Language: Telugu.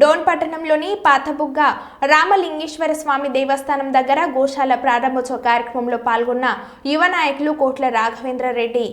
డోన్ పట్టణంలోని పాతబుగ్గ రామలింగేశ్వర స్వామి దేవస్థానం దగ్గర గోశాల ప్రారంభోత్సవ కార్యక్రమంలో పాల్గొన్న యువ నాయకులు కోట్ల రాఘవేంద్ర రెడ్డి.